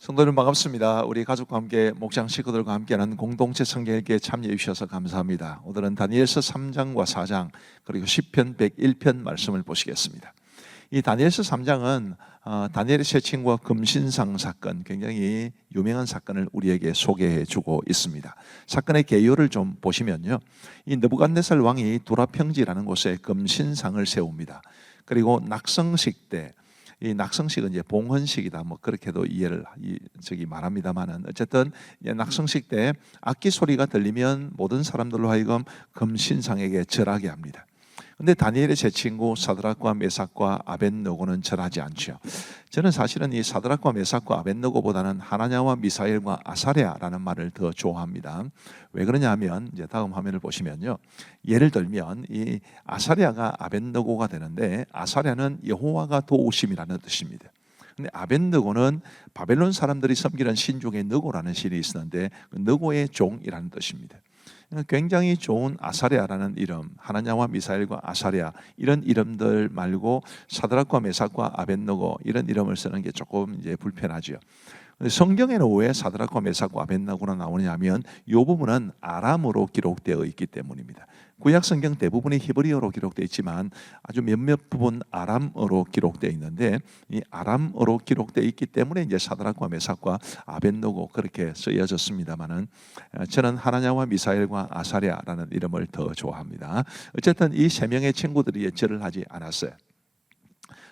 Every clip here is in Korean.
성도님 반갑습니다. 우리 가족과 함께 목장 식구들과 함께하는 공동체 성경읽기에 참여해 주셔서 감사합니다. 오늘은 다니엘서 3장과 4장 그리고 시편 101편 말씀을 보시겠습니다. 이 다니엘서 3장은 다니엘의 세 친구와 금신상 사건, 굉장히 유명한 사건을 우리에게 소개해 주고 있습니다. 사건의 개요를 좀 보시면요, 이 느부갓네살 왕이 두라평지라는 곳에 금신상을 세웁니다. 그리고 낙성식 때, 이 낙성식은 이제 봉헌식이다, 뭐 그렇게도 이해를 말합니다만은, 어쨌든 낙성식 때 악기 소리가 들리면 모든 사람들로 하여금 금신상에게 절하게 합니다. 근데 다니엘의 세 친구 사드락과 메삭과 아벳느고는 절하지 않죠. 저는 사실은 이 사드락과 메삭과 아벳느고보다는 하나냐와 미사엘과 아사랴라는 말을 더 좋아합니다. 왜 그러냐면, 이제 다음 화면을 보시면요, 예를 들면 이 아사랴가 아벳느고가 되는데, 아사랴는 여호와가 도우심이라는 뜻입니다. 근데 아벳느고는 바벨론 사람들이 섬기는 신 중에 느고라는 신이 있었는데, 그 느고의 종이라는 뜻입니다. 굉장히 좋은 아사랴라는 이름, 하나냐와 미사엘과 아사랴, 이런 이름들 말고 사드락과 메삭과 아벳느고 이런 이름을 쓰는 게 조금 이제 불편하죠. 근데 성경에는 왜 사드락과 메삭과 아벳느고가 나오냐면, 이 부분은 아람어로 기록되어 있기 때문입니다. 구약 성경 대부분이 히브리어로 기록되어 있지만 아주 몇몇 부분 아람어로 기록되어 있는데, 이 아람어로 기록되어 있기 때문에 이제 사드락과 메삭과 아벳느고 그렇게 쓰여졌습니다만은, 저는 하나냐와 미사엘과 아사랴라는 이름을 더 좋아합니다. 어쨌든 이 세 명의 친구들이 절을 하지 않았어요.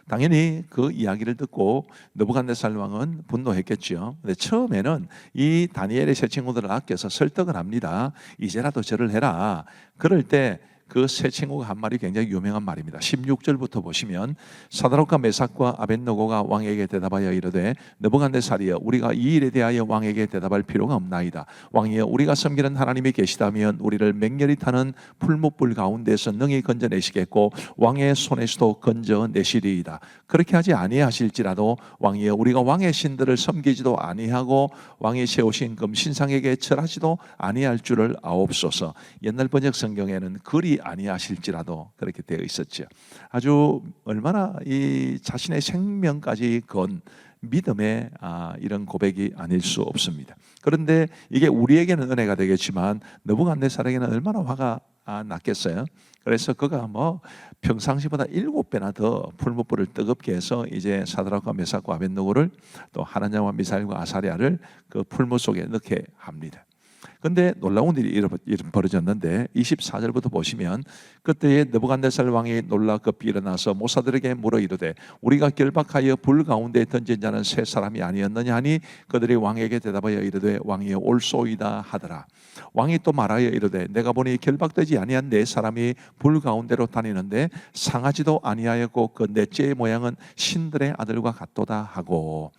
당연히 그 이야기를 듣고 느부갓네살 왕은 분노했겠죠. 근데 처음에는 이 다니엘의 세 친구들을 아껴서 설득을 합니다. 이제라도 절을 해라. 그럴 때 그 세 친구가 한 말이 굉장히 유명한 말입니다. 16절부터 보시면, 사드락과 메삭과 아벳느고가 왕에게 대답하여 이르되, 느부갓네살이여, 우리가 이 일에 대하여 왕에게 대답할 필요가 없나이다. 왕이여, 우리가 섬기는 하나님이 계시다면 우리를 맹렬히 타는 풀무불 가운데서 능히 건져내시겠고 왕의 손에서도 건져내시리이다. 그렇게 하지 아니하실지라도 왕이여, 우리가 왕의 신들을 섬기지도 아니하고 왕이 세우신 금신상에게 절하지도 아니할 줄을 아옵소서. 옛날 번역 성경에는 그리 아니하실지라도 그렇게 되어 있었죠. 아주 얼마나 이 자신의 생명까지 건 믿음의 이런 고백이 아닐 수 없습니다. 그런데 이게 우리에게는 은혜가 되겠지만 느부갓네살에게는 얼마나 화가 났겠어요. 그래서 그가 뭐 평상시보다 7배나 더 풀무불을 뜨겁게 해서 이제 사드락과 메삭과 아벳느고를, 또 하나냐와 미사엘과 아사랴를 그 풀무 속에 넣게 합니다. 그런데 놀라운 일이 벌어졌는데, 24절부터 보시면, 그때에 느부갓네살 왕이 놀라 급히 일어나서 모사들에게 물어 이르되, 우리가 결박하여 불 가운데 던진 자는 세 사람이 아니었느냐 하니, 그들이 왕에게 대답하여 이르되, 왕이여, 옳소이다 하더라. 왕이 또 말하여 이르되, 내가 보니 결박되지 아니한 네 사람이 불 가운데로 다니는데 상하지도 아니하였고 그 넷째의 모양은 신들의 아들과 같도다 하고,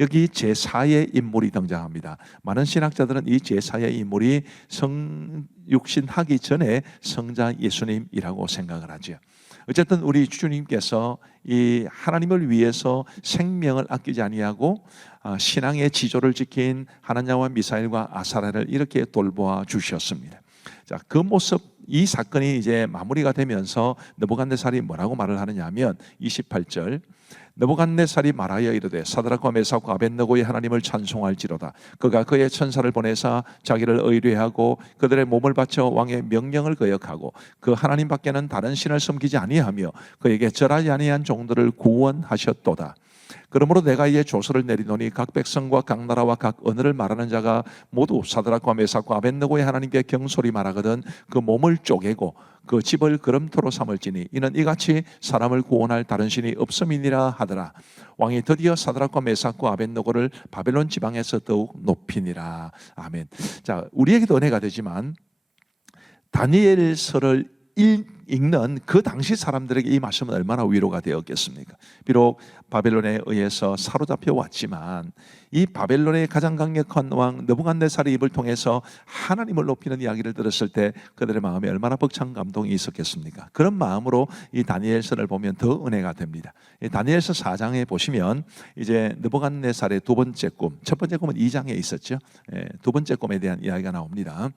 여기 제4의 인물이 등장합니다. 많은 신학자들은 이 제4의 인물이 육신하기 전에 성자 예수님이라고 생각을 하죠. 어쨌든 우리 주님께서 이 하나님을 위해서 생명을 아끼지 아니하고 신앙의 지조를 지킨 하나냐와 미사엘과 아사랴를 이렇게 돌보아 주셨습니다. 자, 그 모습, 이 사건이 이제 마무리가 되면서 느부갓네살이 뭐라고 말을 하느냐 하면, 28절, 느부갓네살이 말하여 이르되, 사드락과 메삭과 아벳느고의 하나님을 찬송할지로다. 그가 그의 천사를 보내사 자기를 의뢰하고 그들의 몸을 바쳐 왕의 명령을 거역하고 그 하나님 밖에는 다른 신을 섬기지 아니하며 그에게 절하지 아니한 종들을 구원하셨도다. 그러므로 내가 이에 조서를 내리노니 각 백성과 각 나라와 각 언어를 말하는 자가 모두 사드락과 메삭과 아벳느고의 하나님께 경솔히 말하거든 그 몸을 쪼개고 그 집을 거름토로 삼을지니 이는 이같이 사람을 구원할 다른 신이 없음이니라 하더라. 왕이 드디어 사드락과 메삭과 아벳느고를 바벨론 지방에서 더욱 높이니라. 아멘. 자, 우리에게도 은혜가 되지만 다니엘서를 읽는 그 당시 사람들에게 이 말씀은 얼마나 위로가 되었겠습니까? 비록 바벨론에 의해서 사로잡혀 왔지만 이 바벨론의 가장 강력한 왕 느부갓네살의 입을 통해서 하나님을 높이는 이야기를 들었을 때 그들의 마음에 얼마나 벅찬 감동이 있었겠습니까? 그런 마음으로 이 다니엘서를 보면 더 은혜가 됩니다. 이 다니엘서 4장에 보시면 이제 느부갓네살의 두 번째 꿈, 첫 번째 꿈은 2장에 있었죠. 두 번째 꿈에 대한 이야기가 나옵니다.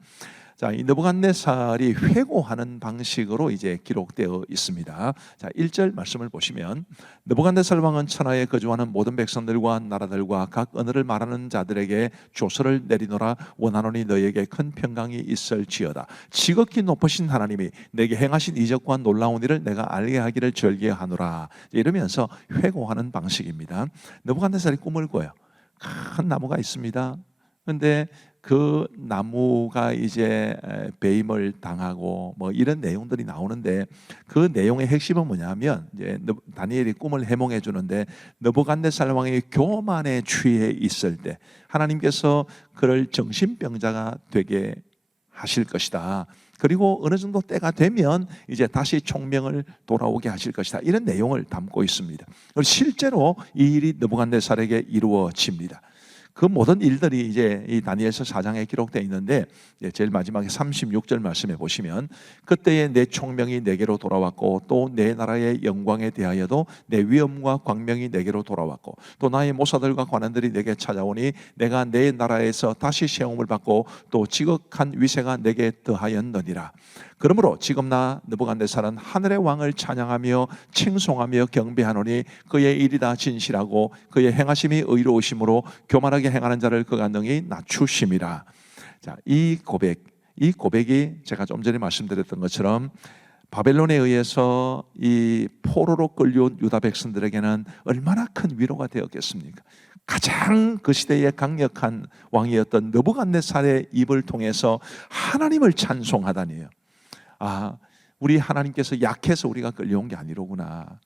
자, 이 느부갓네살이 회고하는 방식으로 이제 기록되어 있습니다. 자, 1절 말씀을 보시면 느부갓네살 왕은 천하에 거주하는 모든 백성들과 나라들과 각 언어를 말하는 자들에게 조서를 내리노라. 원하노니 너희에게 큰 평강이 있을지어다. 지극히 높으신 하나님이 내게 행하신 이적과 놀라운 일을 내가 알게 하기를 절개하노라. 이러면서 회고하는 방식입니다. 느부갓네살이 꿈을 꿔요. 큰 나무가 있습니다. 그런데 그 나무가 이제 배임을 당하고 뭐 이런 내용들이 나오는데, 그 내용의 핵심은 뭐냐면 이제 다니엘이 꿈을 해몽해 주는데, 느부갓네살 왕이 교만에 취해 있을 때 하나님께서 그를 정신병자가 되게 하실 것이다. 그리고 어느 정도 때가 되면 이제 다시 총명을 돌아오게 하실 것이다. 이런 내용을 담고 있습니다. 실제로 이 일이 느부갓네살에게 이루어집니다. 그 모든 일들이 이제 이 다니엘서 4장에 기록되어 있는데, 제일 마지막에 36절 말씀해 보시면 그때에 내 총명이 내게로 돌아왔고 또 내 나라의 영광에 대하여도 내 위엄과 광명이 내게로 돌아왔고 또 나의 모사들과 관원들이 내게 찾아오니 내가 내 나라에서 다시 세움을 받고 또 지극한 위세가 내게 더하였느니라. 그러므로 지금 나 느부갓네살은 하늘의 왕을 찬양하며 칭송하며 경배하노니 그의 일이 다 진실하고 그의 행하심이 의로우심으로 교만하게 행하는 자를 그가 능히 낮추심이라. 자, 이 고백이 제가 좀 전에 말씀드렸던 것처럼 바벨론에 의해서 이 포로로 끌려온 유다 백성들에게는 얼마나 큰 위로가 되었겠습니까? 가장 그 시대의 강력한 왕이었던 느부갓네살의 입을 통해서 하나님을 찬송하다니요. 아, 우리 하나님께서 약해서 우리가 끌려온 게 아니로구나.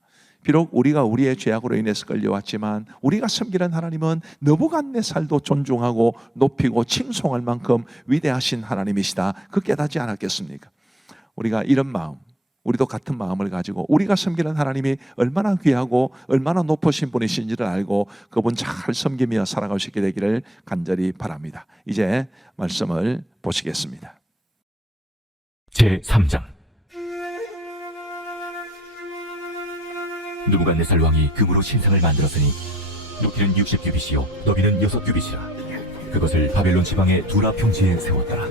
비록 우리가 우리의 죄악으로 인해서 끌려왔지만 우리가 섬기는 하나님은 느부갓네살도 존중하고 높이고 칭송할 만큼 위대하신 하나님이시다. 그 깨닫지 않았겠습니까? 우리가 이런 마음, 우리도 같은 마음을 가지고 우리가 섬기는 하나님이 얼마나 귀하고 얼마나 높으신 분이신지를 알고 그분 잘 섬기며 살아갈 수 있게 되기를 간절히 바랍니다. 이제 말씀을 보시겠습니다. 제3장. 느부갓네살 왕이 금으로 신상을 만들었으니 높이는 60규빗이요 너비는 6규빗이라. 그것을 바벨론 지방의 두라 평지에 세웠더라.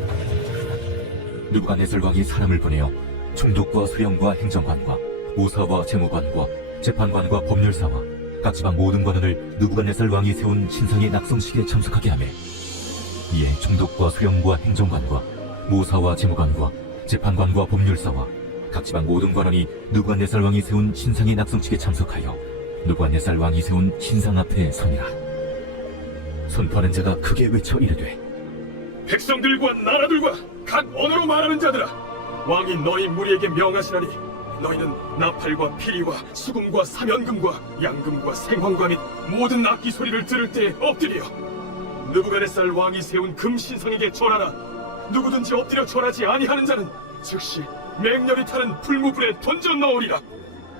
느부갓네살 왕이 사람을 보내어 총독과 수령과 행정관과 모사와 재무관과 재판관과 법률사와 각 지방 모든 관원을 느부갓네살 왕이 세운 신상의 낙성식에 참석하게 하매, 이에 총독과 수령과 행정관과 모사와 재무관과 재판관과 법률사와 각 지방 모든 관원이 느부갓네살 왕이 세운 신상의 낙성식에 참석하여 느부갓네살 왕이 세운 신상 앞에 서니라. 선포하는 자가 크게 외쳐 이르되, 백성들과 나라들과 각 언어로 말하는 자들아, 왕이 너희 무리에게 명하시나니 너희는 나팔과 피리와 수금과 사면금과 양금과 생황과 및 모든 악기 소리를 들을 때에 엎드려 느부갓네살 왕이 세운 금신상에게 절하라. 누구든지 엎드려 절하지 아니하는 자는 즉시 맹렬히 타는 불무불에 던져 넣으리라.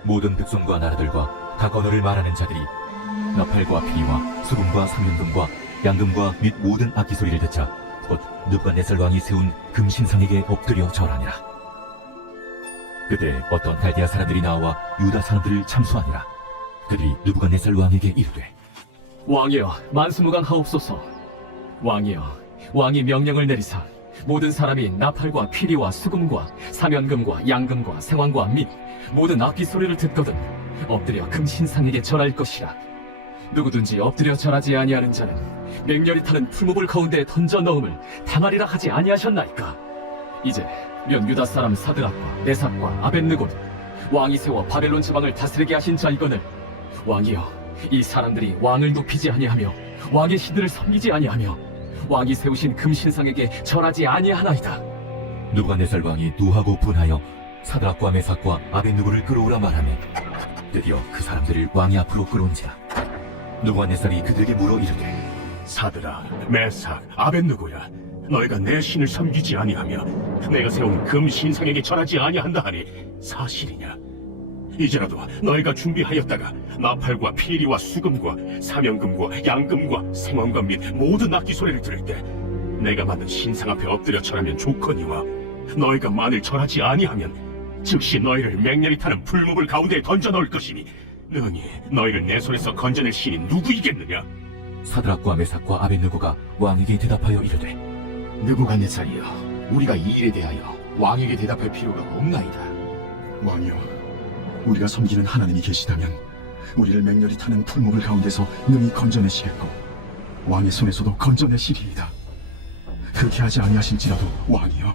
모든 백성과 나라들과 각 언어를 말하는 자들이 나팔과 피리와 수금과 사면금과 양금과 및 모든 악기 소리를 듣자 곧 느부갓네살 왕이 세운 금신상에게 엎드려 절하니라. 그때 어떤 갈대아 사람들이 나와 유다 사람들을 참수하니라. 그들이 느부갓네살 왕에게 이르되, 왕이여, 만수무강하옵소서. 왕이여, 왕이 명령을 내리사 모든 사람이 나팔과 피리와 수금과 사면금과 양금과 생황과 및 모든 악기 소리를 듣거든 엎드려 금신상에게 절할 것이라. 누구든지 엎드려 절하지 아니하는 자는 맹렬히 타는 풀무불 가운데 던져 넣음을 당하리라 하지 아니하셨나이까. 이제 면 유다 사람 사드락과 메삭과 아벳느고 왕이 세워 바벨론 지방을 다스리게 하신 자이거늘, 왕이여, 이 사람들이 왕을 높이지 아니하며 왕의 신들을 섬기지 아니하며 왕이 세우신 금신상에게 절하지 아니하나이다. 느부갓네살 왕이 노하고 분하여 사드락과 메삭과 아벳느고를 끌어오라 말하며 드디어 그 사람들을 왕의 앞으로 끌어온지라. 느부갓네살이 그들에게 물어 이르되, 사드락, 메삭, 아벳느고야, 너희가 내 신을 섬기지 아니하며 내가 세운 금신상에게 절하지 아니한다 하니 사실이냐? 이제라도 너희가 준비하였다가 나팔과 피리와 수금과 사면금과 양금과 생황과 및 모든 악기 소리를 들을 때 내가 만든 신상 앞에 엎드려 절하면 좋거니와, 너희가 만일 절하지 아니하면 즉시 너희를 맹렬히 타는 불무불 가운데에 던져 넣을 것이니 능히 너희를 내 손에서 건져낼 신이 누구이겠느냐? 사드락과 메삭과 아벳느고가 왕에게 대답하여 이르되, 느부갓네살이여, 우리가 이 일에 대하여 왕에게 대답할 필요가 없나이다. 왕이여, 우리가 섬기는 하나님이 계시다면 우리를 맹렬히 타는 풀목을 가운데서 능히 건져내시겠고 왕의 손에서도 건져내시리이다. 그렇게 하지 아니하실지라도 왕이여,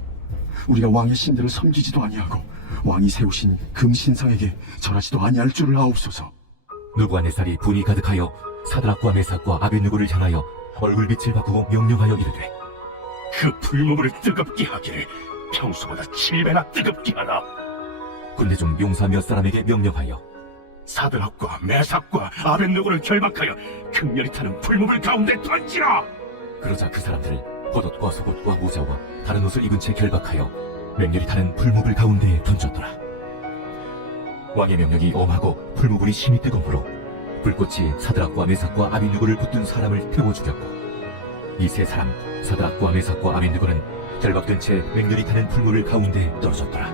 우리가 왕의 신들을 섬기지도 아니하고 왕이 세우신 금신상에게 절하지도 아니할 줄을 아옵소서. 느부갓네살이 분이 가득하여 사드락과 메삭과 아벳느고를 향하여 얼굴빛을 바꾸고 명령하여 이르되 그 풀무불을 뜨겁게 하기를 평소보다 7배나 뜨겁게 하라. 군대 중 용사 몇 사람에게 명령하여 사드락과 메삭과 아벳느고를 결박하여 극렬히 타는 풀무불 가운데 던지라. 그러자 그 사람들을 겉옷과 속옷과 모자와 다른 옷을 입은 채 결박하여 맹렬히 타는 풀무불 가운데에 던졌더라. 왕의 명령이 엄하고 풀무불이 심히 뜨거우므로 불꽃이 사드락과 메삭과 아벳느고를 붙든 사람을 태워 죽였고 이 세 사람 사드락과 메삭과 아벳느고는 결박된 채 맹렬히 타는 풀무불 가운데에 떨어졌더라.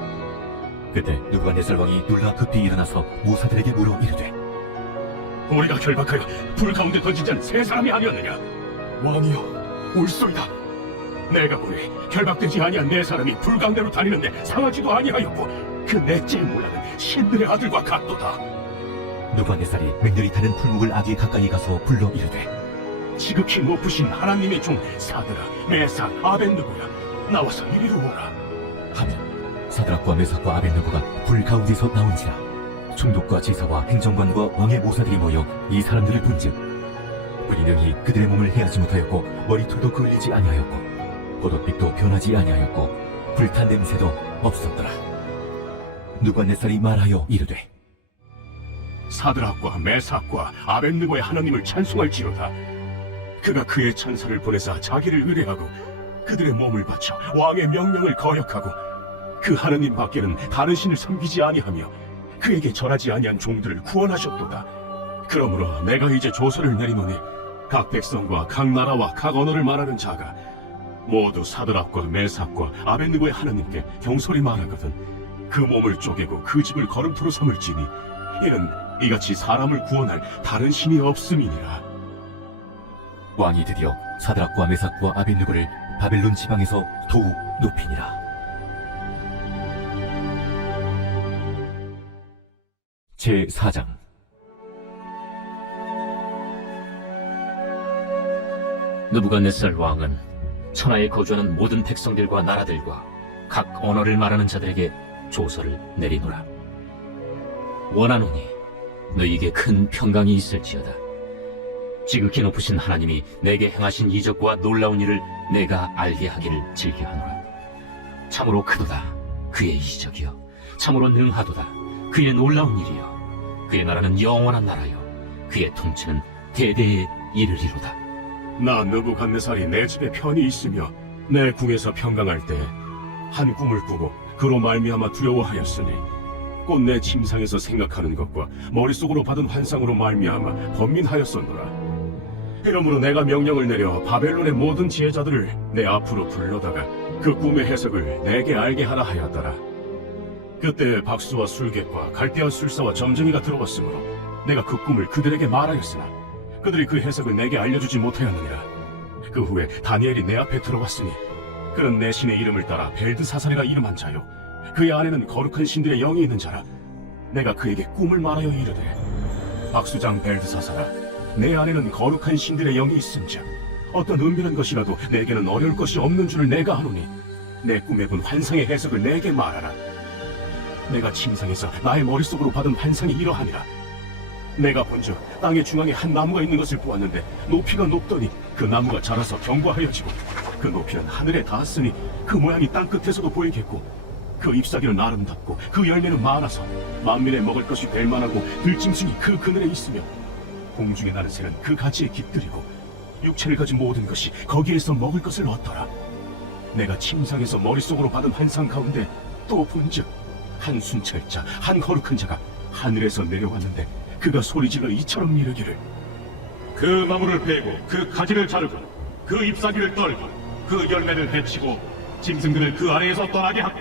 그때 느부갓네살 왕이 놀라 급히 일어나서 무사들에게 물어 이르되 우리가 결박하여 불 가운데 던진 자는 세 사람이 아니었느냐? 왕이여, 옳소이다. 내가 보니 결박되지 아니한 네 사람이 불 가운데로 다니는데 상하지도 아니하였고 그 넷째 모양은 신들의 아들과 같도다. 느부갓네살이 맹렬히 타는 풀무불 아기 가까이 가서 불러 이르되 지극히 높으신 하나님의 종 사드락, 메삭, 아벳느고야, 나와서 이리로 오라. 하면 사드락과 메삭과 아벳느고가 불 가운데서 나온지라. 총독과 지사와 행정관과 왕의 모사들이 모여 이 사람들을 본즉 불이 능히 그들의 몸을 해하지 못하였고 머리털도 그을리지 아니하였고 겉옷빛도 변하지 아니하였고 불탄 냄새도 없었더라. 느부갓네살이 말하여 이르되 사드락과 메삭과 아벳느고의 하나님을 찬송할지로다. 그가 그의 천사를 보내사 자기를 의뢰하고 그들의 몸을 바쳐 왕의 명령을 거역하고 그 하나님 밖에는 다른 신을 섬기지 아니하며 그에게 절하지 아니한 종들을 구원하셨도다. 그러므로 내가 이제 조서를 내리노니 각 백성과 각 나라와 각 언어를 말하는 자가 모두 사드락과 메삭과 아벳느고의 하나님께 경솔히 말하거든 그 몸을 쪼개고 그 집을 거름토로 삼을지니 이는 이같이 사람을 구원할 다른 신이 없음이니라. 왕이 드디어 사드락과 메삭과 아벳느고를 바벨론 지방에서 더욱 높이니라. 제4장. 느부갓네살 왕은 천하에 거주하는 모든 백성들과 나라들과 각 언어를 말하는 자들에게 조서를 내리노라. 원하노니 너희에게 큰 평강이 있을지어다. 지극히 높으신 하나님이 내게 행하신 이적과 놀라운 일을 내가 알게 하기를 즐겨하노라. 참으로 크도다 그의 이적이여, 참으로 능하도다 그의 놀라운 일이여. 그의 나라는 영원한 나라여, 그의 통치는 대대에 이르리로다. 나 느부갓네살이 내 집에 편히 있으며 내 궁에서 평강할 때 한 꿈을 꾸고 그로 말미암아 두려워하였으니 곧 내 침상에서 생각하는 것과 머릿속으로 받은 환상으로 말미암아 번민하였었노라. 이러므로 내가 명령을 내려 바벨론의 모든 지혜자들을 내 앞으로 불러다가 그 꿈의 해석을 내게 알게 하라 하였더라. 그때 박수와 술객과 갈대와 술사와 점쟁이가 들어왔으므로 내가 그 꿈을 그들에게 말하였으나 그들이 그 해석을 내게 알려주지 못하였느니라. 그 후에 다니엘이 내 앞에 들어왔으니 그는 내 신의 이름을 따라 벨드사살이라 이름한 자요 그의 안에는 거룩한 신들의 영이 있는 자라. 내가 그에게 꿈을 말하여 이르되 박수장 벨드사살아, 내 안에는 거룩한 신들의 영이 있음즉 어떤 은밀한 것이라도 내게는 어려울 것이 없는 줄을 내가 아노니 내 꿈에 본 환상의 해석을 내게 말하라. 내가 침상에서 나의 머릿속으로 받은 환상이 이러하니라. 내가 본즉 땅의 중앙에 한 나무가 있는 것을 보았는데 높이가 높더니 그 나무가 자라서 견고하여지고 그 높이는 하늘에 닿았으니 그 모양이 땅 끝에서도 보이겠고 그 잎사귀는 아름답고 그 열매는 많아서 만민에 먹을 것이 될 만하고 들짐승이 그 그늘에 있으며 공중에 나는 새는 그 가지에 깃들이고 육체를 가진 모든 것이 거기에서 먹을 것을 얻더라. 내가 침상에서 머릿속으로 받은 환상 가운데 또 본즉 한 순찰자, 한 거룩한 자가 하늘에서 내려왔는데 그가 소리질러 이처럼 이르기를 그 나무를 베고 그 가지를 자르고 그 잎사귀를 떨고 그 열매를 해치고 짐승들을 그 아래에서 떠나게 하고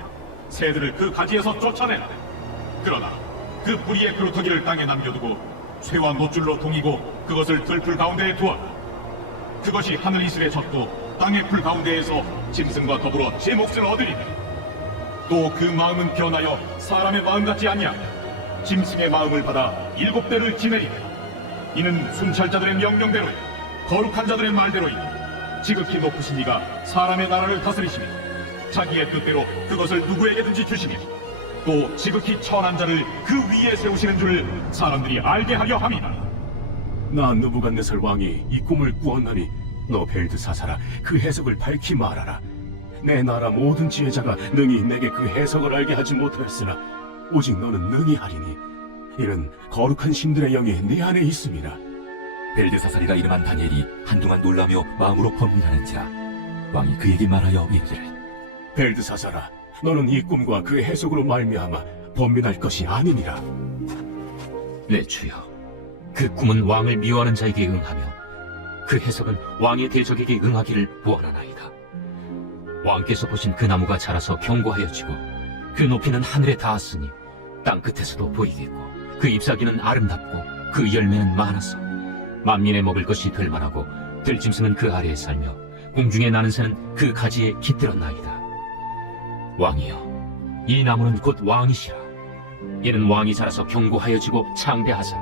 새들을 그 가지에서 쫓아내라. 그러나 그 뿌리의 그루터기를 땅에 남겨두고 쇠와 노줄로 동이고 그것을 들풀 가운데에 두어라. 그것이 하늘 이슬에 젖고 땅의 풀 가운데에서 짐승과 더불어 제 몫을 얻으리니 또 그 마음은 변하여 사람의 마음 같지 아니하며 짐승의 마음을 받아 7대를 지내리니 이는 순찰자들의 명령대로요 거룩한 자들의 말대로이니 지극히 높으신 이가 사람의 나라를 다스리시며 자기의 뜻대로 그것을 누구에게든지 주시며 또 지극히 천한 자를 그 위에 세우시는 줄 사람들이 알게 하려 함이다. 나 느부갓네살 왕이 이 꿈을 꾸었나니 너 벨드사사라 그 해석을 밝히 말하라. 내 나라 모든 지혜자가 능히 내게 그 해석을 알게 하지 못하였으나 오직 너는 능히 하리니 이는 거룩한 신들의 영이 네 안에 있음이라. 벨드사살이라 이름한 다니엘이 한동안 놀라며 마음으로 번민하는지라 왕이 그에게 말하여 이르기를 벨드사사라 너는 이 꿈과 그 해석으로 말미암아 번민할 것이 아니니라. 내 주여, 그 꿈은 왕을 미워하는 자에게 응하며 그 해석은 왕의 대적에게 응하기를 원하나이다. 왕께서 보신 그 나무가 자라서 견고하여지고 그 높이는 하늘에 닿았으니 땅 끝에서도 보이겠고 그 잎사귀는 아름답고 그 열매는 많아서 만민의 먹을 것이 될 만하고 들짐승은 그 아래에 살며 공중에 나는 새는 그 가지에 깃들었나이다. 왕이여, 이 나무는 곧 왕이시라. 이는 왕이 자라서 견고하여지고 창대하사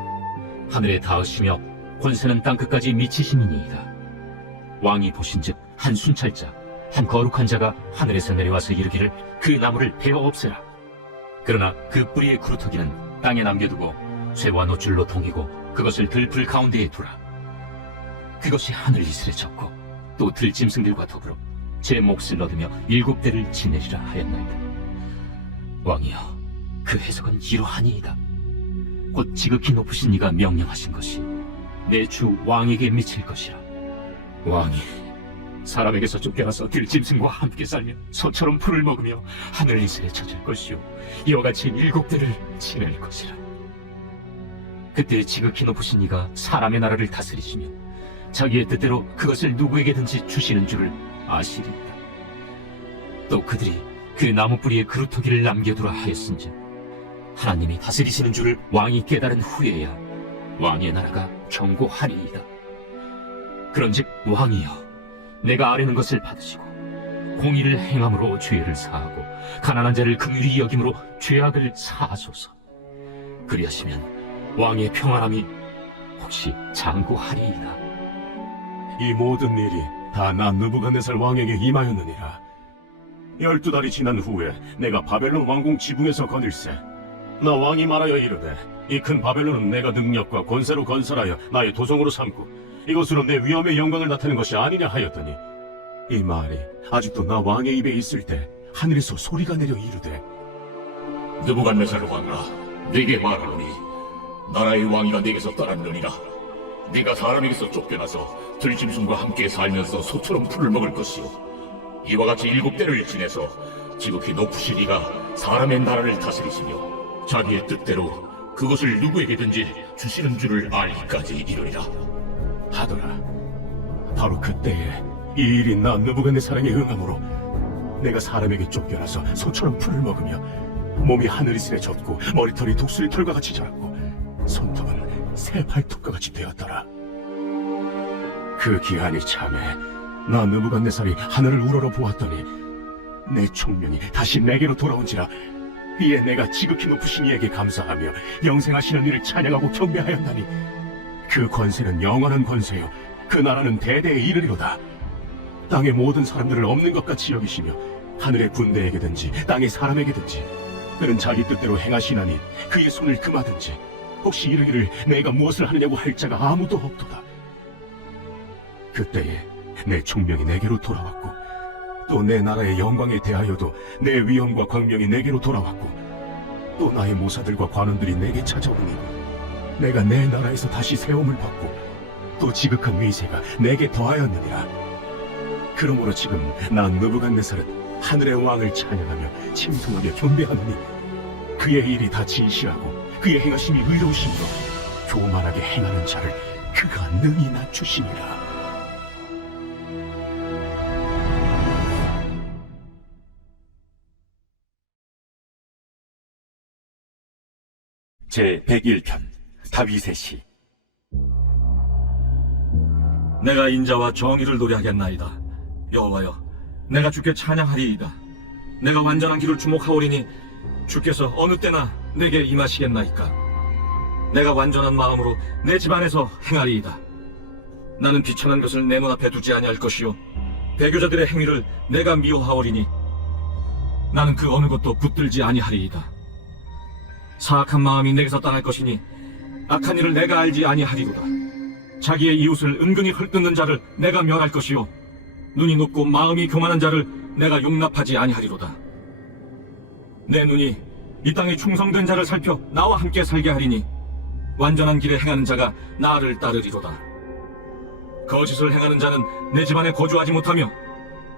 하늘에 닿으시며 권세는 땅끝까지 미치심이니이다. 왕이 보신즉 한 순찰자 한 거룩한 자가 하늘에서 내려와서 이르기를 그 나무를 베어 없애라. 그러나 그 뿌리의 구루터기는 땅에 남겨두고 쇠와 노줄로 동이고 그것을 들풀 가운데에 두라. 그것이 하늘 이슬에 젖고 또 들짐승들과 더불어 제 몫을 얻으며 7대를 지내리라 하였나이다. 왕이여, 그 해석은 이러하니이다. 곧 지극히 높으신 이가 명령하신 것이 내 주 왕에게 미칠 것이라. 왕이 사람에게서 쫓겨나서 들짐승과 함께 살며 소처럼 풀을 먹으며 하늘 이슬에 젖을 것이요 이와 같이 7대를 지낼 것이라. 그때 지극히 높으신 이가 사람의 나라를 다스리시며 자기의 뜻대로 그것을 누구에게든지 주시는 줄을 아시리이다. 또 그들이 그 나무 뿌리에 그루터기를 남겨두라 하였은즉 하나님이 다스리시는 줄을 왕이 깨달은 후에야 왕의 나라가 견고하리이다. 그런즉 왕이여, 내가 아뢰는 것을 받으시고 공의를 행함으로 죄를 사하고 가난한 자를 긍휼히 여김으로 죄악을 사하소서. 그리하시면 왕의 평안함이 혹시 장구하리이다. 이 모든 일이 다 나 느부갓네살 왕에게 임하였느니라. 12달이 지난 후에 내가 바벨론 왕궁 지붕에서 거닐세 나 왕이 말하여 이르되 이 큰 바벨론은 내가 능력과 권세로 건설하여 나의 도성으로 삼고 이것으로 내 위엄의 영광을 나타낸 것이 아니냐 하였더니 이 말이 아직도 나 왕의 입에 있을 때 하늘에서 소리가 내려 이르되 느부갓네살 왕아, 네게 말하노니 나라의 왕위가 네게서 떠났느니라. 네가 사람에게서 쫓겨나서 들짐승과 함께 살면서 소처럼 풀을 먹을 것이요 이와 같이 7대를 지내서 지극히 높으신 이가 사람의 나라를 다스리시며 자기의 뜻대로 그것을 누구에게든지 주시는 줄을 알기까지 이르리라 하더라. 바로 그때에 이 일이 나 느부갓네살에게 응함으로 내가 사람에게 쫓겨나서 소처럼 풀을 먹으며 몸이 하늘이슬에 젖고 머리털이 독수리 털과 같이 자랐고 손톱은 새 발톱과 같이 되었더라. 그 기한이 참에 나 느부갓네살이 하늘을 우러러 보았더니 내 총명이 다시 내게로 돌아온지라. 이에 내가 지극히 높으신 이에게 감사하며 영생하시는 이를 찬양하고 경배하였나니 그 권세는 영원한 권세요 그 나라는 대대에 이르리로다. 땅의 모든 사람들을 없는 것 같이 여기시며 하늘의 군대에게든지 땅의 사람에게든지 그는 자기 뜻대로 행하시나니 그의 손을 금하든지 혹시 이르기를 내가 무엇을 하느냐고 할 자가 아무도 없도다. 그때에 내 총명이 내게로 돌아왔고 또 내 나라의 영광에 대하여도 내 위엄과 광명이 내게로 돌아왔고 또 나의 모사들과 관원들이 내게 찾아오니 내가 내 나라에서 다시 세움을 받고 또 지극한 위세가 내게 더하였느니라. 그러므로 지금 나 느부갓네살은 하늘의 왕을 찬양하며 침송하며 경배하노니 그의 일이 다 진실하고 그의 행하심이 의로우심으로 교만하게 행하는 자를 그가 능히 낮추시니라. 제 101편 다윗의 시. 내가 인자와 정의를 노래하겠나이다. 여호와여, 내가 주께 찬양하리이다. 내가 완전한 길을 주목하오리니 주께서 어느 때나 내게 임하시겠나이까. 내가 완전한 마음으로 내 집안에서 행하리이다. 나는 비천한 것을 내 눈앞에 두지 아니할 것이요 배교자들의 행위를 내가 미워하오리니 나는 그 어느 것도 붙들지 아니하리이다. 사악한 마음이 내게서 떠날 것이니 악한 일을 내가 알지 아니하리로다. 자기의 이웃을 은근히 헐뜯는 자를 내가 멸할 것이요 눈이 높고 마음이 교만한 자를 내가 용납하지 아니하리로다. 내 눈이 이 땅에 충성된 자를 살펴 나와 함께 살게 하리니 완전한 길에 행하는 자가 나를 따르리로다. 거짓을 행하는 자는 내 집안에 거주하지 못하며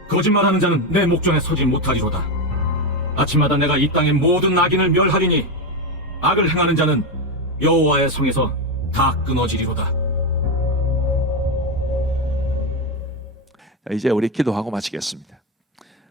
거짓말하는 자는 내 목전에 서지 못하리로다. 아침마다 내가 이 땅의 모든 악인을 멸하리니 악을 행하는 자는 여호와의 성에서 다 끊어지리로다. 자, 이제 우리 기도하고 마치겠습니다.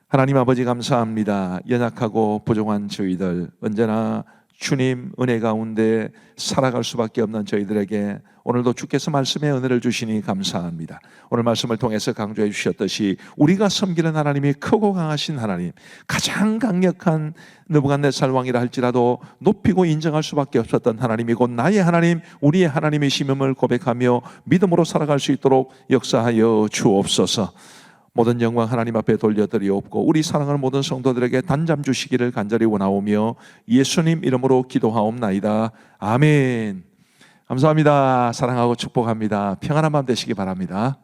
하나님 아버지 감사합니다. 연약하고 부족한 저희들, 언제나 주님 은혜 가운데 살아갈 수밖에 없는 저희들에게 오늘도 주께서 말씀의 은혜를 주시니 감사합니다. 오늘 말씀을 통해서 강조해 주셨듯이 우리가 섬기는 하나님이 크고 강하신 하나님, 가장 강력한 느부갓네살 왕이라 할지라도 높이고 인정할 수밖에 없었던 하나님이 곧 나의 하나님, 우리의 하나님이심을 고백하며 믿음으로 살아갈 수 있도록 역사하여 주옵소서. 모든 영광 하나님 앞에 돌려드리옵고 우리 사랑하는 모든 성도들에게 단잠 주시기를 간절히 원하오며 예수님 이름으로 기도하옵나이다. 아멘. 감사합니다. 사랑하고 축복합니다. 평안한 밤 되시기 바랍니다.